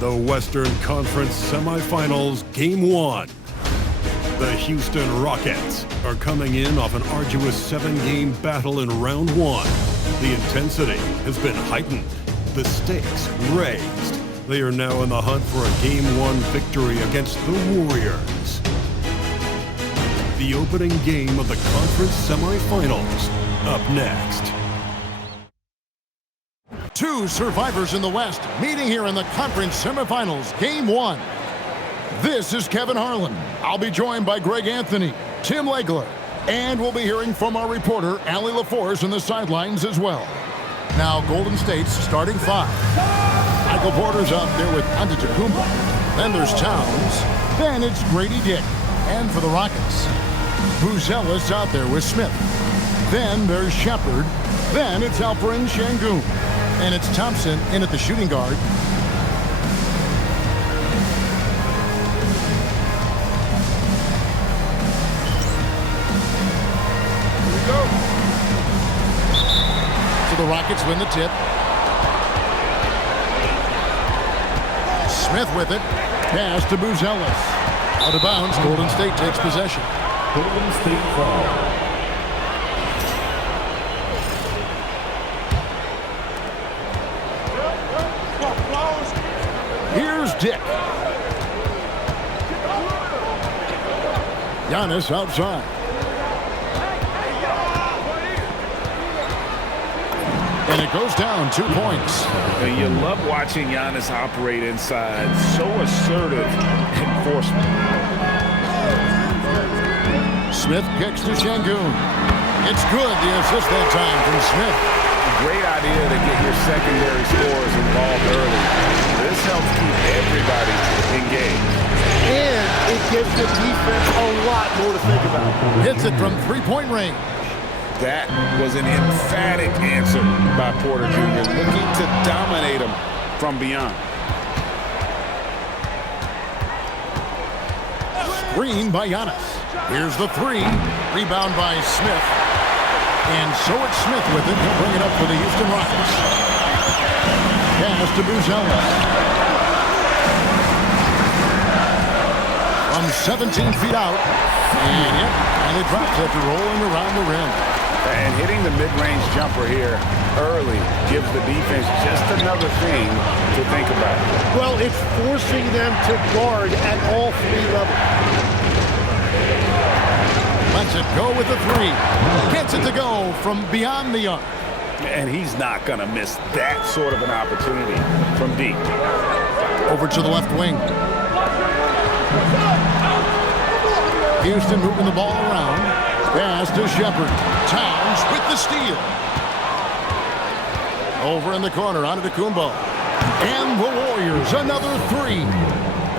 The Western Conference Semifinals, Game 1. The Houston Rockets are coming in off an arduous 7-game battle in Round 1. The intensity has been heightened, the stakes raised. They are now in the hunt for a Game 1 victory against the Warriors. The opening game of the conference semifinals, up next. Two survivors in the West meeting here in the conference semifinals, Game 1. This is Kevin Harlan. I'll be joined by Greg Anthony, Tim Legler, and we'll be hearing from our reporter, Allie LaForce, on the sidelines as well. Now, Golden State's starting 5. Michael Porter's out there with Antetokounmpo. Then there's Towns. Then it's Grady Dick. And for the Rockets, Buzelis out there with Smith. Then there's Shepard. Then it's Alperen Sengun. And it's Thompson in at the shooting guard. Here we go. So the Rockets win the tip. Smith with it. Pass to Buzelis. Out of bounds, Golden State takes possession. Golden State ball. Here's Dick. Giannis outside. And it goes down 2 points. And you love watching Giannis operate inside. So assertive enforcement. Smith kicks to Sengun. It's good, the assist that time from Smith. Great idea to get your secondary scorers involved early. This helps keep everybody engaged. And it gives the defense a lot more to think about. Hits it from three-point range. That was an emphatic answer by Porter Jr., looking to dominate him from beyond. Screen by Giannis. Here's the three. Rebound by Smith. And so it's Smith with it. He'll bring it up for the Houston Rockets. Pass to Buzelis. From 17 feet out. And it drops after rolling around the rim. And hitting the mid-range jumper here early gives the defense just another thing to think about. Well, it's forcing them to guard at all 3 levels. Lets it go with the 3. Gets it to go from beyond the arc. And he's not going to miss that sort of an opportunity from deep. Over to the left wing. Houston moving the ball around. Pass to Shepard. Towns with the steal. Over in the corner, Antetokounmpo. And the Warriors, another 3.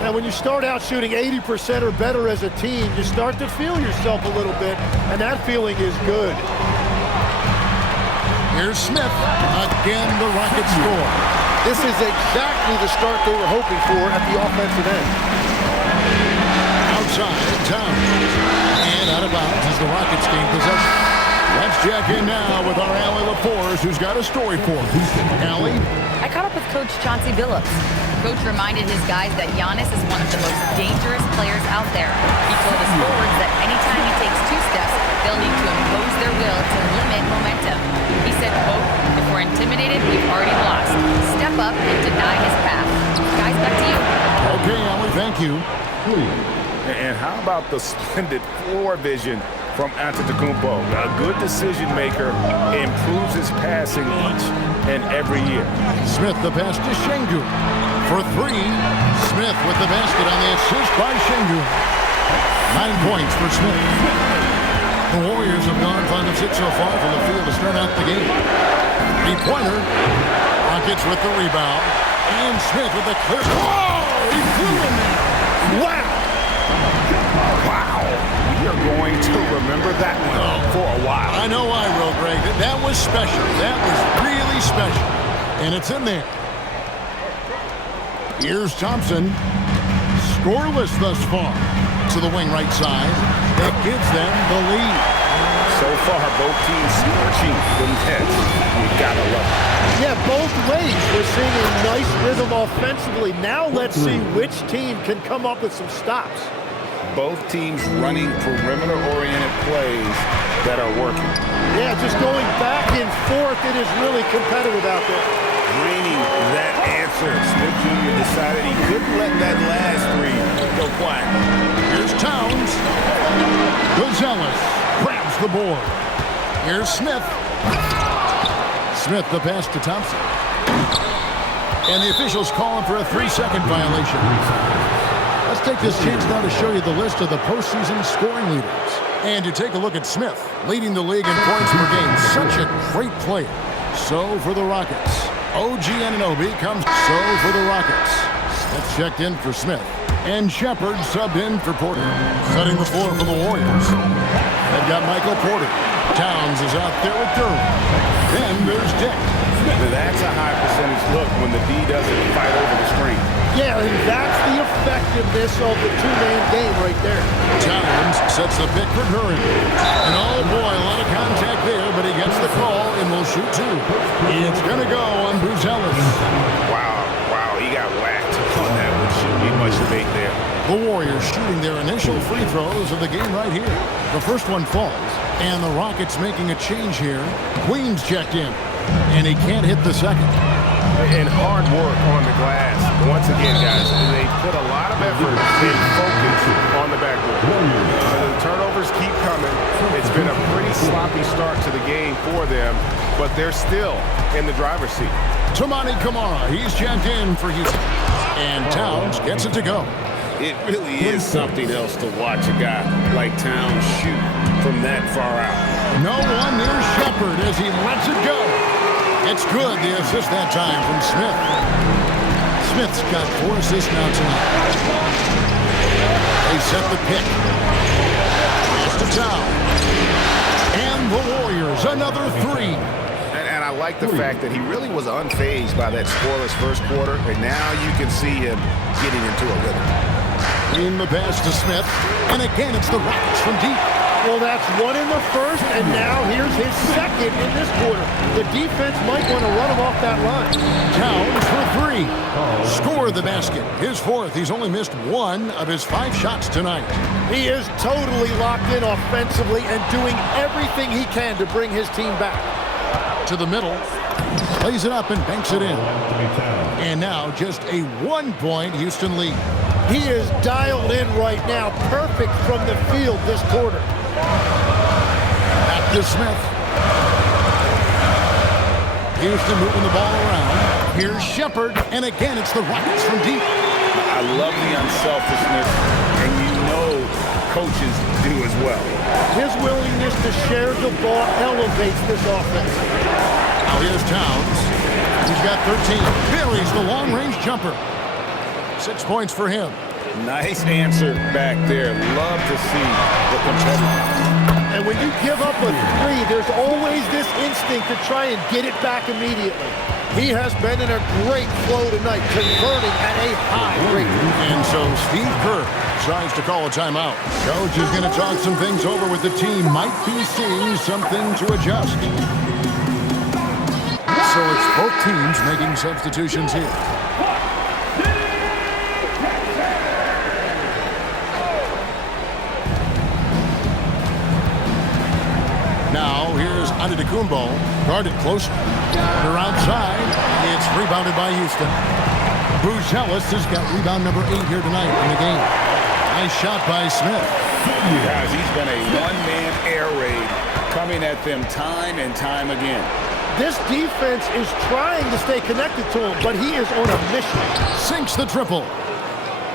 And when you start out shooting 80% or better as a team, you start to feel yourself a little bit, and that feeling is good. Here's Smith. Again, the Rockets score. This is exactly the start they were hoping for at the offensive end. Outside, Towns. And out of bounds as the Rockets gain possession. Let's check in now with our Allie LaForce, who's got a story for us. Allie? I caught up with Coach Chauncey Billups. Coach reminded his guys that Giannis is one of the most dangerous players out there. He told his forwards that anytime he takes 2 steps, they'll need to impose their will to limit momentum. He said, quote, "If we're intimidated, we've already lost. Step up and deny his path." Guys, back to you. Okay, Allie, thank you. And how about the splendid floor vision from Antetokounmpo? A good decision maker, improves his passing each and every year. Smith, the pass to Sengun. For 3, Smith with the basket on the assist by Sengun. 9 points for Smith. The Warriors have gone 5 of 6 so far from the field to start out the game. 3-pointer. Rockets with the rebound. And Smith with the clear. Oh, he flew in there. Wow. Wow. You're going to remember that one for a while. I know I will, Greg. That was special. That was really special. And it's in there. Here's Thompson. Scoreless thus far. To the wing right side. That gives them the lead. So far, both teams scorching the nets. You gotta love it. Yeah, Yeah, both ways. We're seeing a nice rhythm offensively. Now let's see which team can come up with some stops. Both teams running perimeter-oriented plays that are working. Yeah, just going back and forth. It is really competitive out there. Draining that answer. Smith Jr. decided he couldn't let that last three go quiet. Here's Towns. Gonzalez grabs the board. Here's Smith. Smith the pass to Thompson. And the officials call him for a 3-second violation. Let's take this chance now to show you the list of the postseason scoring leaders. And you take a look at Smith, leading the league in points per game. Such a great player. So for the Rockets. OG Anunoby comes so for the Rockets. Smith checked in for Smith. And Shepard subbed in for Porter. Setting the floor for the Warriors. They've got Michael Porter. Towns is out there with Durham. Then there's Dick. That's a high percentage look when the D doesn't fight over the screen. Yeah, and that's the effectiveness of the two-man game right there. Towns sets the pick for Durham. And oh boy, a lot of contact there, but he gets the call and will shoot two. It's going to go on Buzelis. Wow, he got whacked on that one. Shouldn't be much debate there. The Warriors shooting their initial free throws of the game right here. The first one falls, and the Rockets making a change here. Queens checked in, and he can't hit the second. And hard work on the glass. Once again, guys, they put a lot of effort and focus on the backboard. The turnovers keep coming. It's been a pretty sloppy start to the game for them, but they're still in the driver's seat. Toumani Camara, he's checked in for Houston. And Towns gets it to go. It really is something else to watch a guy like Towns shoot from that far out. No one near Shepard as he lets it go. It's good, the assist that time from Smith. Smith's got 4 assists now tonight. They set the pick. Pass to Towns. And the Warriors, another 3. And I like the fact that he really was unfazed by that scoreless first quarter, and now you can see him getting into a rhythm. In the pass to Smith, and again it's the Rockets from deep. Well, that's one in the first, and now here's his second in this quarter. The defense might want to run him off that line. Towns for 3. Score the basket. His 4th. He's only missed 1 of his 5 shots tonight. He is totally locked in offensively and doing everything he can to bring his team back. To the middle. Plays it up and banks it in. And now just a 1-point Houston lead. He is dialed in right now. Perfect from the field this quarter. Back to Smith. Houston moving the ball around. Here's Shepard. And again, it's the Rockets from deep. I love the unselfishness, and you know coaches do as well. His willingness to share the ball elevates this offense. Now here's Towns. He's got 13. Buries the long-range jumper. 6 points for him. Nice answer back there. Love to see the competitive. And when you give up a 3, there's always this instinct to try and get it back immediately. He has been in a great flow tonight, converting at a high rate. And so Steve Kerr tries to call a timeout. Coach is going to talk some things over with the team. Might be seeing something to adjust. So it's both teams making substitutions here. Now, here's Antetokounmpo, guarded closer. They're outside. It's rebounded by Houston. Buzelis has got rebound number 8 here tonight in the game. Nice shot by Smith. Guys, he's been a one-man air raid coming at them time and time again. This defense is trying to stay connected to him, but he is on a mission. Sinks the triple.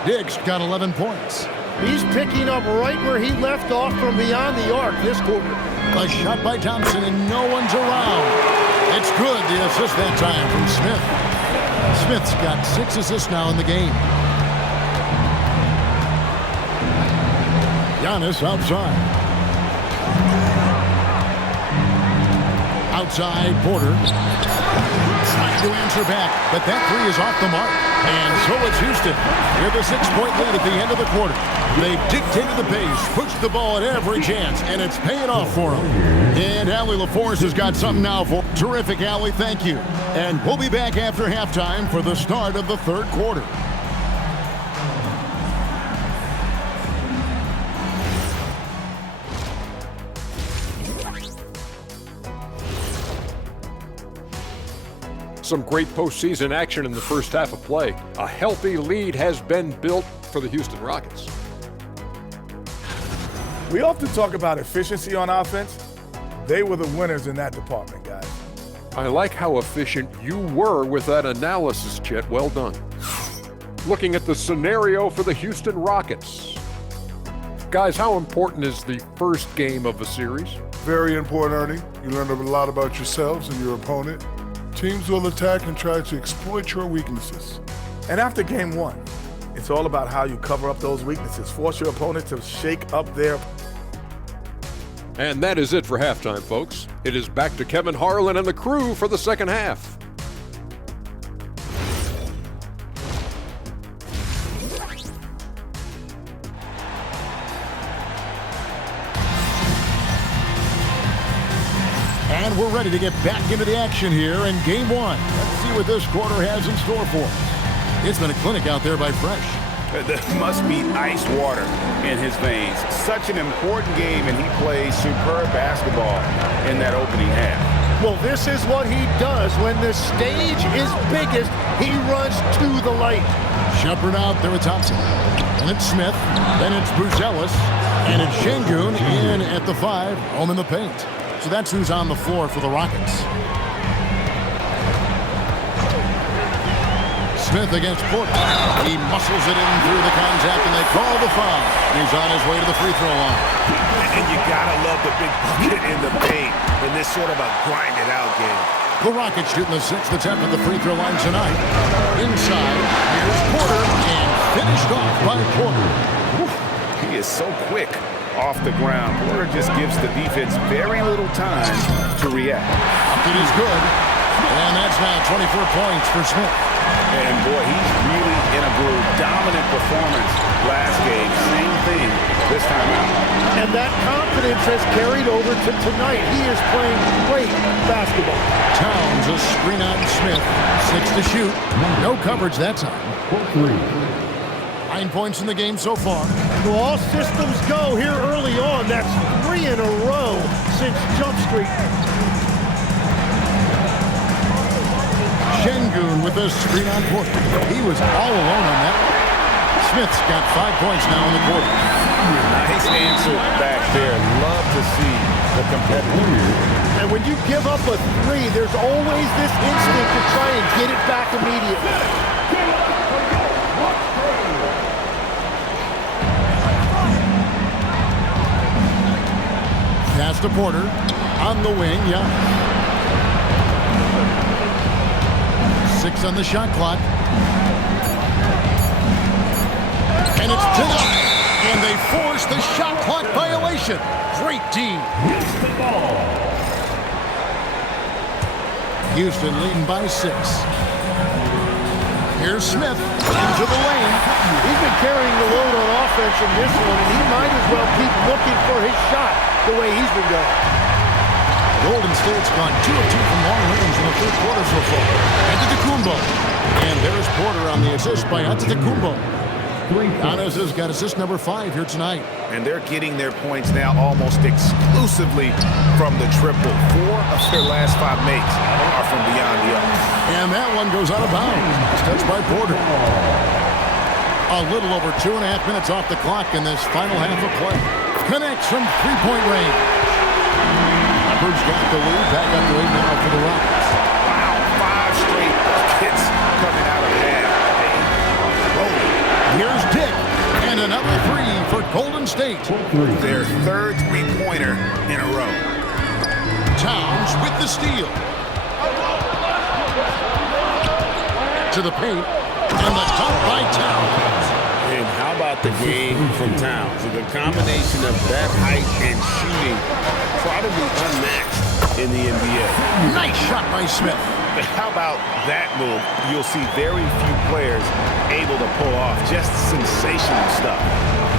Diggs got 11 points. He's picking up right where he left off from beyond the arc this quarter. A shot by Thompson, and no one's around. It's good, the assist that time from Smith. Smith's got 6 assists now in the game. Giannis outside. Outside, Porter. Trying to answer back, but that three is off the mark. And so it's Houston with a 6-point lead at the end of the quarter. They've dictated the pace, pushed the ball at every chance, and it's paying off for them. And Allie LaForce has got something now for. Terrific, Allie. Thank you. And we'll be back after halftime for the start of the third quarter. Some great postseason action in the first half of play. A healthy lead has been built for the Houston Rockets. We often talk about efficiency on offense. They were the winners in that department, guys. I like how efficient you were with that analysis, Chet. Well done. Looking at the scenario for the Houston Rockets. Guys, how important is the first game of a series? Very important, Ernie. You learn a lot about yourselves and your opponent. Teams will attack and try to exploit your weaknesses. And after game one, it's all about how you cover up those weaknesses. Force your opponent to shake up their... And that is it for halftime, folks. It is back to Kevin Harlan and the crew for the second half. And we're ready to get back into the action here in game one. Let's see what this quarter has in store for us. It's been a clinic out there by Fresh. There must be ice water in his veins. Such an important game, and he plays superb basketball in that opening half. Well, this is what he does when the stage is biggest. He runs to the light. Shepard out there with Thompson. And it's Smith. Then it's Buzelis. And it's Şengün in at the 5, home in the paint. So that's who's on the floor for the Rockets. Smith against Porter. He muscles it in through the contact, and they call the foul. He's on his way to the free throw line. And you gotta love the big bucket in the paint in this sort of a grind-it-out game. The Rockets shooting the 6th attempt at the free throw line tonight. Inside, here's Porter, and finished off by Porter. He is so quick off the ground. Porter just gives the defense very little time to react. It is good. And that's now 24 points for Smith. And boy, he's really in a groove. Dominant performance last game. Same thing this time out. And that confidence has carried over to tonight. He is playing great basketball. Towns a screen on Smith. 6 to shoot. No coverage that time. 9 points in the game so far. Well, all systems go here early on. That's 3 in a row since Jump Street. Şengün with a screen on Porter. He was all alone on that. Smith's got 5 points now in the quarter. Nice answer back there. Love to see the competitive. And when you give up a 3, there's always this instinct to try and get it back immediately. Pass to Porter. On the wing, Giannis. 6 on the shot clock. And it's denied. And they force the shot clock violation. Great team. Houston leading by 6. Here's Smith into the lane. He's been carrying the load on offense in this one, and he might as well keep looking for his shot the way he's been going. Golden State's gone 2 of 2 from long range in the third quarter so far. Antetokounmpo. And there's Porter on the assist by Antetokounmpo. Giannis has got assist number 5 here tonight. And they're getting their points now almost exclusively from the triple. 4 of their last 5 makes are from beyond the arc. And that one goes out of bounds. It's touched by Porter. A little over 2.5 minutes off the clock in this final half of play. Connects from three-point range. Leopards got the lead. Back up to 8 now for the Rockets. Wow, 5 straight buckets coming out of that. Here's Dick. And another 3 for Golden State. Their third three-pointer in a row. Towns with the steal. To the paint. And the top by Towns. And how about the game from Towns? The combination of that height and shooting, probably unmatched in the NBA. Nice shot by Smith. How about that move? You'll see very few players able to pull off just sensational stuff.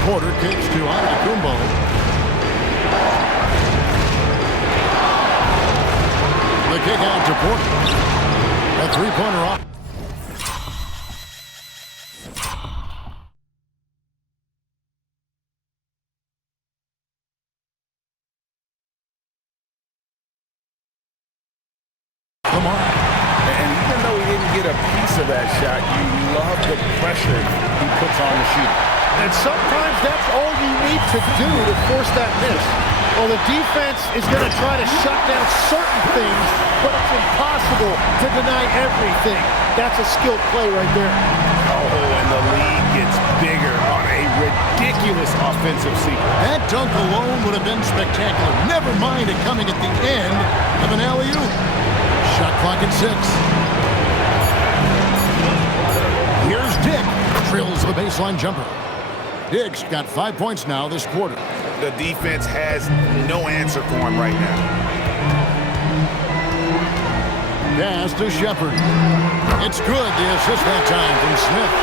Porter kicks to Antetokounmpo. The kick out to Porter. A three-pointer off. And even though he didn't get a piece of that shot, you love the pressure he puts on the shooter. And sometimes that's all you need to do to force that miss. Well, the defense is going to try to shut down certain things, but it's impossible to deny everything. That's a skilled play right there. Oh, and the lead gets bigger on a ridiculous offensive sequence. That dunk alone would have been spectacular. Never mind it coming at the end of an alley-oop. Shot clock at 6. Here's Dick. Drills the baseline jumper. Dick's got 5 points now this quarter. The defense has no answer for him right now. Pass to Shepard. It's good. The assist that time from Smith.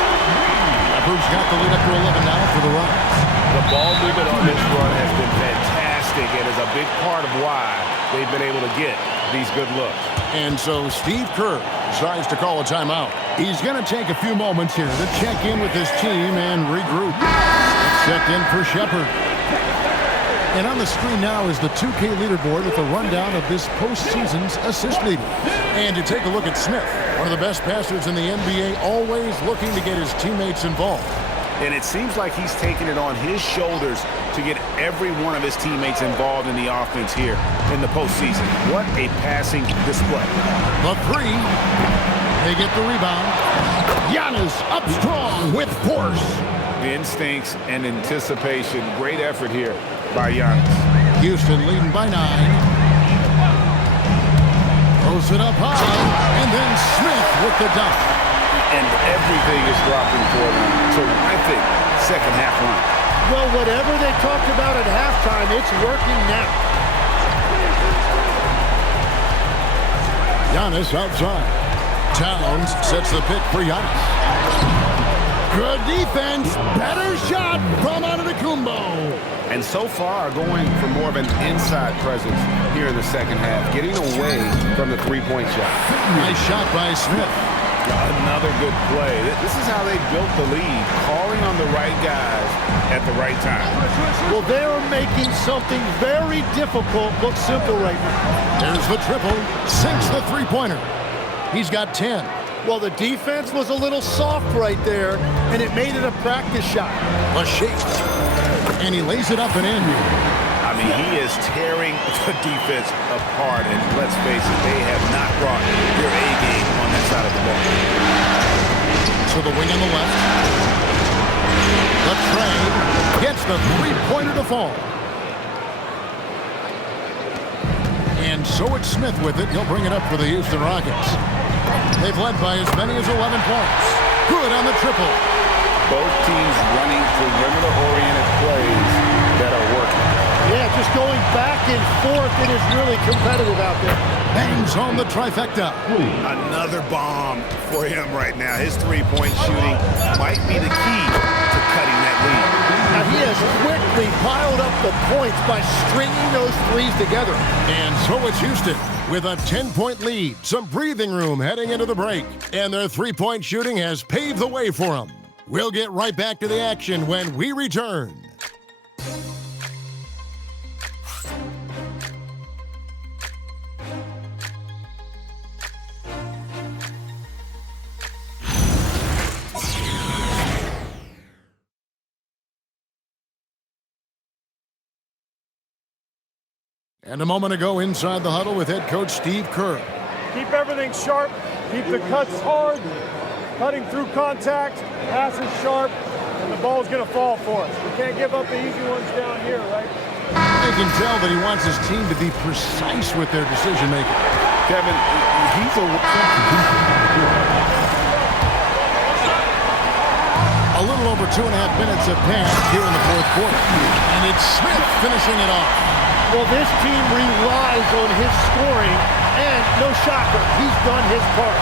Shepard's got the lead up to 11 now for the Rockets. The ball movement on this run has been fantastic and is a big part of why they've been able to get these good looks. And so Steve Kerr decides to call a timeout. He's going to take a few moments here to check in with his team and regroup. Checked in for Shepard. And on the screen now is the 2K leaderboard with a rundown of this postseason's assist leader. And to take a look at Smith, one of the best passers in the NBA, always looking to get his teammates involved. And it seems like he's taking it on his shoulders to get every one of his teammates involved in the offense here in the postseason. What a passing display. The three. They get the rebound. Giannis up strong with force. Instincts and anticipation. Great effort here by Giannis. Houston leading by 9. Throws it up high. And then Smith with the dunk. And everything is dropping for them. Terrific second half run. Well, whatever they talked about at halftime, it's working now. Giannis outside. Towns sets the pick for Giannis. Good defense. Better shot from Antetokounmpo. And so far, going for more of an inside presence here in the second half, getting away from the three-point shot. Nice shot by Smith. Another good play. This is how they built the lead, calling on the right guys at the right time. Well, they're making something very difficult look simple right now. There's the triple. Sinks the three-pointer. He's got 10. Well, the defense was a little soft right there, and it made it a practice shot. A shake. And he lays it up and in. I mean, he is tearing the defense apart, and let's face it, they have not brought their A-game on that side of the ball. To the wing on the left. The trade gets the three-pointer to fall. And so it's Smith with it. He'll bring it up for the Houston Rockets. They've led by as many as 11 points. Good on the triple. Both teams running perimeter-oriented plays that are working. Yeah, just going back and forth. It is really competitive out there. Bangs on the trifecta. Another bomb for him right now. His three-point shooting might be the key to cutting that lead. Now he has quickly piled up the points by stringing those threes together. And so it's Houston with a 10-point lead. Some breathing room heading into the break. And their three-point shooting has paved the way for them. We'll get right back to the action when we return. And a moment ago inside the huddle with head coach Steve Kerr. Keep everything sharp, keep the cuts hard, cutting through contact, passes sharp, and the ball's going to fall for us. We can't give up the easy ones down here, right? I can tell that he wants his team to be precise with their decision-making. Kevin, he's a little little over 2.5 minutes have passed here in the fourth quarter. And it's Smith finishing it off. Well, this team relies on his scoring, and no shocker, he's done his part.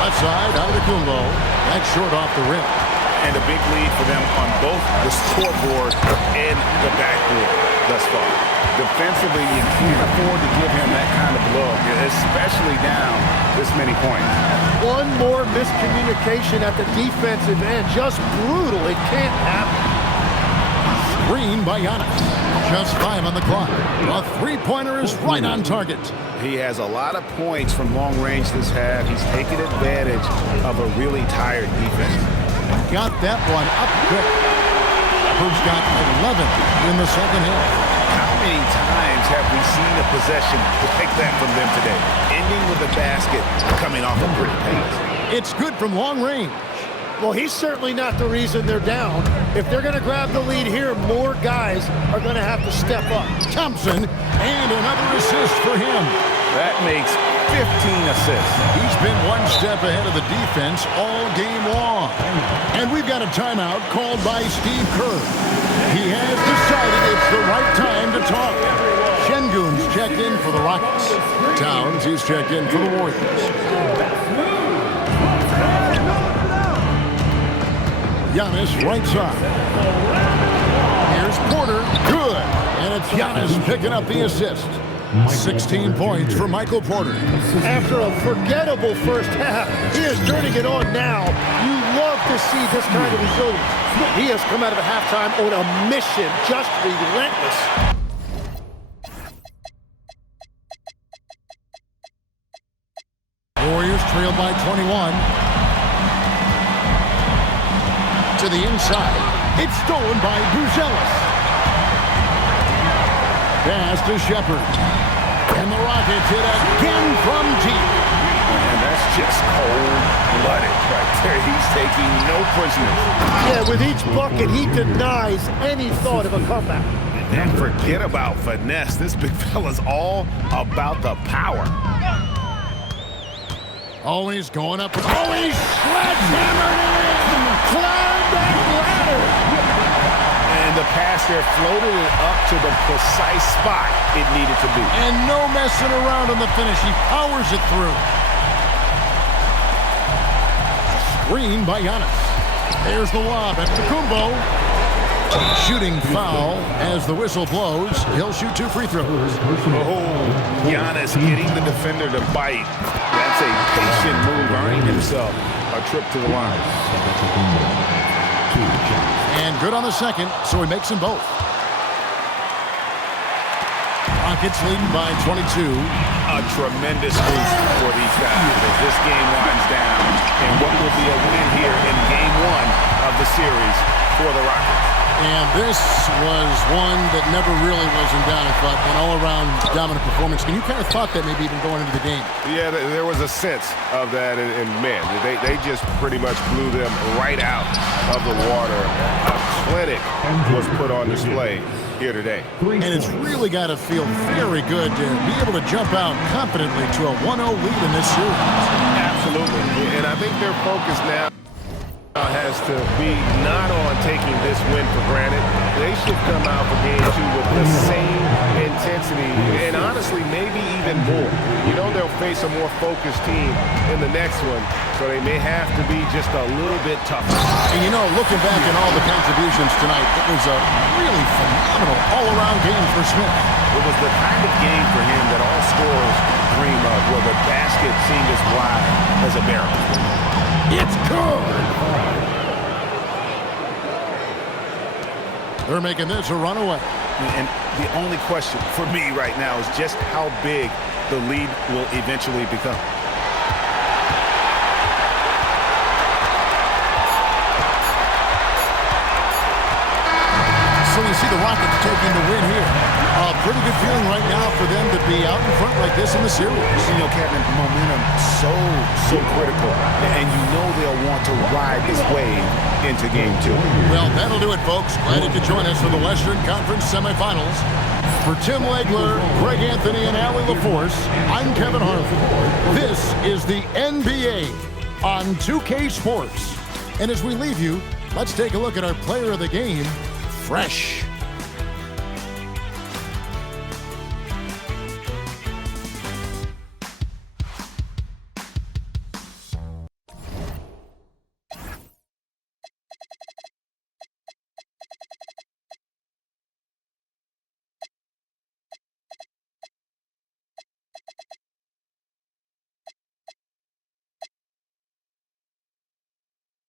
Left side, Antetokounmpo. That's short off the rim. And a big lead for them on both the scoreboard and the backboard thus far. Defensively, you can't afford to give him that kind of look, especially down this many points. One more miscommunication at the defensive end. Just brutal. It can't happen. Screen by Giannis. Just 5 on the clock. A three-pointer is right on target. He has a lot of points from long range this half. He's taken advantage of a really tired defense. Got that one up quick. Clippers got 11 in the second half. How many times have we seen a possession like that from them today? Ending with a basket, coming off a pretty pace. It's good from long range. Well, he's certainly not the reason they're down. If they're going to grab the lead here, more guys are going to have to step up. Thompson, and another assist for him. That makes 15 assists. He's been one step ahead of the defense all game long. And we've got a timeout called by Steve Kerr. He has decided it's the right time to talk. Şengün's checked in for the Rockets. Towns, he's checked in for the Warriors. Giannis right side. Here's Porter. Good. And it's Giannis picking up the assist. 16 points for Michael Porter. After a forgettable first half, he is turning it on now. You love to see this kind of resilience. He has come out of the halftime on a mission, just relentless. Warriors trail by 21. To the inside. It's stolen by Buzelis. Pass to Shepard. And the Rockets hit again from deep. And that's just cold-blooded right there. He's taking no prisoners. Yeah, with each bucket, he denies any thought of a comeback. And forget about finesse. This big fella's all about the power. Always going up. Always sledgehammered in. Climb that ladder. And the pass there floated it up to the precise spot it needed to be. And no messing around on the finish. He powers it through. Screen by Giannis. There's the lob at Antetokounmpo. Shooting foul as the whistle blows. He'll shoot 2 free throws. Oh, Giannis getting the defender to bite. That's a patient move, earning himself a trip to the line. And good on the second, so he makes them both. Rockets leading by 22. A tremendous boost for these guys as this game winds down. And what will be a win here in game 1 of the series for the Rockets. And this was one that never really was in doubt, I thought, an all-around dominant performance. And you kind of thought that maybe even going into the game. Yeah, there was a sense of that, and man, they just pretty much blew them right out of the water. A clinic was put on display here today. And it's really got to feel very good to be able to jump out confidently to a 1-0 lead in this series. Absolutely, and I think their focus now has to be not on taking this win for granted. They should come out for game 2 with the same intensity and honestly maybe even more. You know they'll face a more focused team in the next one, so they may have to be just a little bit tougher. And you know, looking back at all the contributions tonight, it was a really phenomenal all-around game for Smith. It was the kind of game for him that all scorers dream of, where the basket seemed as wide as a barrel. It's good! They're making this a runaway. And the only question for me right now is just how big the lead will eventually become. So you see the Rockets taking the win here. A pretty good feeling right now for them to be out in front like this in the series. You know, Kevin, momentum so critical. And you know they'll want to ride this wave into game 2. Well, that'll do it, folks. Glad you could join us for the Western Conference semifinals. For Tim Legler, Greg Anthony, and Allie LaForce, I'm Kevin Harlan. This is the NBA on 2K Sports. And as we leave you, let's take a look at our player of the game, Fresh.